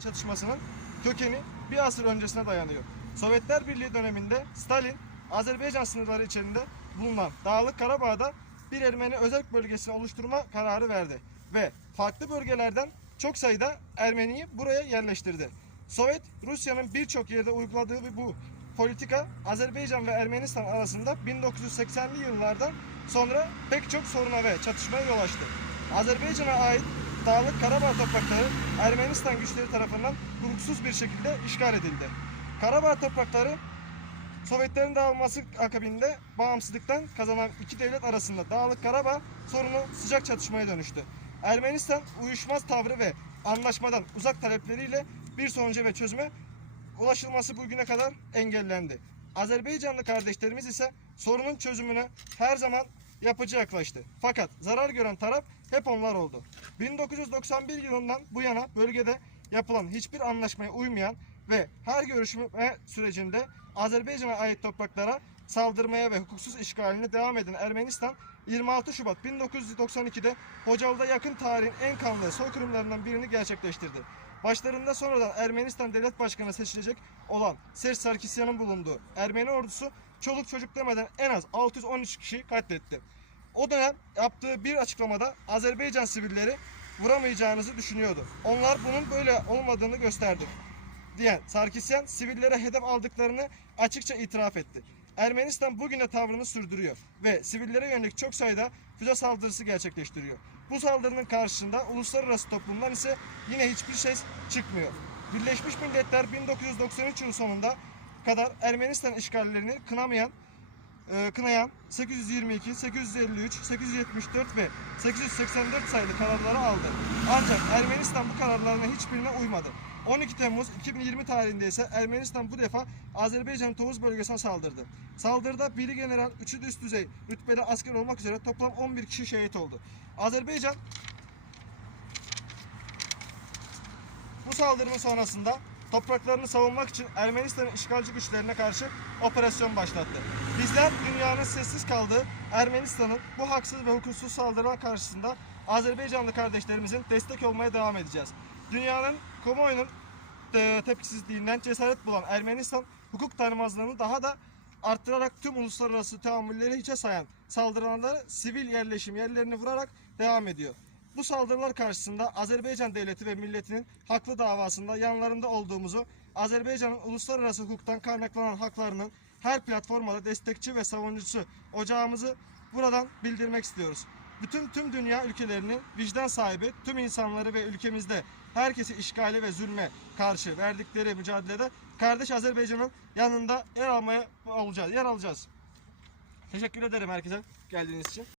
çatışmasının kökeni bir asır öncesine dayanıyor. Sovyetler Birliği döneminde Stalin, Azerbaycan sınırları içerisinde bulunan Dağlık Karabağ'da bir Ermeni özel bölgesini oluşturma kararı verdi. Ve farklı bölgelerden çok sayıda Ermeniyi buraya yerleştirdi. Sovyet, Rusya'nın birçok yerde uyguladığı bu politika Azerbaycan ve Ermenistan arasında 1980'li yıllardan sonra pek çok soruna ve çatışmaya yol açtı. Azerbaycan'a ait Dağlık Karabağ toprakları Ermenistan güçleri tarafından hukuksuz bir şekilde işgal edildi. Karabağ toprakları Sovyetlerin dağılması akabinde bağımsızlıktan kazanan iki devlet arasında Dağlık Karabağ sorunu sıcak çatışmaya dönüştü. Ermenistan uyuşmaz tavrı ve anlaşmadan uzak talepleriyle bir sonuca ve çözüme ulaşılması bugüne kadar engellendi. Azerbaycanlı kardeşlerimiz ise sorunun çözümüne her zaman yapıcı yaklaştı. Fakat zarar gören taraf hep onlar oldu. 1991 yılından bu yana bölgede yapılan hiçbir anlaşmaya uymayan ve her görüşme sürecinde Azerbaycan'a ait topraklara saldırmaya ve hukuksuz işgaline devam eden Ermenistan 26 Şubat 1992'de Hocalı'da yakın tarihin en kanlı soykırımlarından birini gerçekleştirdi. Başlarında sonradan Ermenistan Devlet Başkanı seçilecek olan Serj Sarkisyan'ın bulunduğu Ermeni ordusu çoluk çocuk demeden en az 613 kişi katletti. O dönem yaptığı bir açıklamada Azerbaycan sivilleri vuramayacağınızı düşünüyordu. Onlar bunun böyle olmadığını gösterdi diyen Sarkisyan sivillere hedef aldıklarını açıkça itiraf etti. Ermenistan bugüne tavrını sürdürüyor ve sivillere yönelik çok sayıda füze saldırısı gerçekleştiriyor. Bu saldırının karşısında uluslararası toplumdan ise yine hiçbir şey çıkmıyor. Birleşmiş Milletler 1993 yılı sonunda kadar Ermenistan işgallerini kınamayan e, kınayan 822, 853, 874 ve 884 sayılı kararları aldı. Ancak Ermenistan bu kararlarına hiçbirine uymadı. 12 Temmuz 2020 tarihinde ise Ermenistan bu defa Azerbaycan Tovuz bölgesine saldırdı. Saldırıda biri general, üçü de üst düzey rütbeli asker olmak üzere toplam 11 kişi şehit oldu. Azerbaycan bu saldırının sonrasında topraklarını savunmak için Ermenistan'ın işgalci güçlerine karşı operasyon başlattı. Bizler dünyanın sessiz kaldığı Ermenistan'ın bu haksız ve hukuksuz saldırılar karşısında Azerbaycanlı kardeşlerimizin destek olmaya devam edeceğiz. Dünyanın kamuoyunun e, tepkisizliğinden cesaret bulan Ermenistan hukuk tanımazlığını daha da arttırarak tüm uluslararası tahammülleri hiçe sayan saldırılanları sivil yerleşim yerlerini vurarak devam ediyor. Bu saldırılar karşısında Azerbaycan devleti ve milletinin haklı davasında yanlarında olduğumuzu, Azerbaycan'ın uluslararası hukuktan kaynaklanan haklarının her platformada destekçi ve savunucusu ocağımızı buradan bildirmek istiyoruz. Bütün tüm dünya ülkelerinin vicdan sahibi tüm insanları ve ülkemizde herkesi işgale ve zulme karşı verdikleri mücadelede kardeş Azerbaycan'ın yanında yer almaya olacağız, yer alacağız. Teşekkür ederim herkese geldiğiniz için.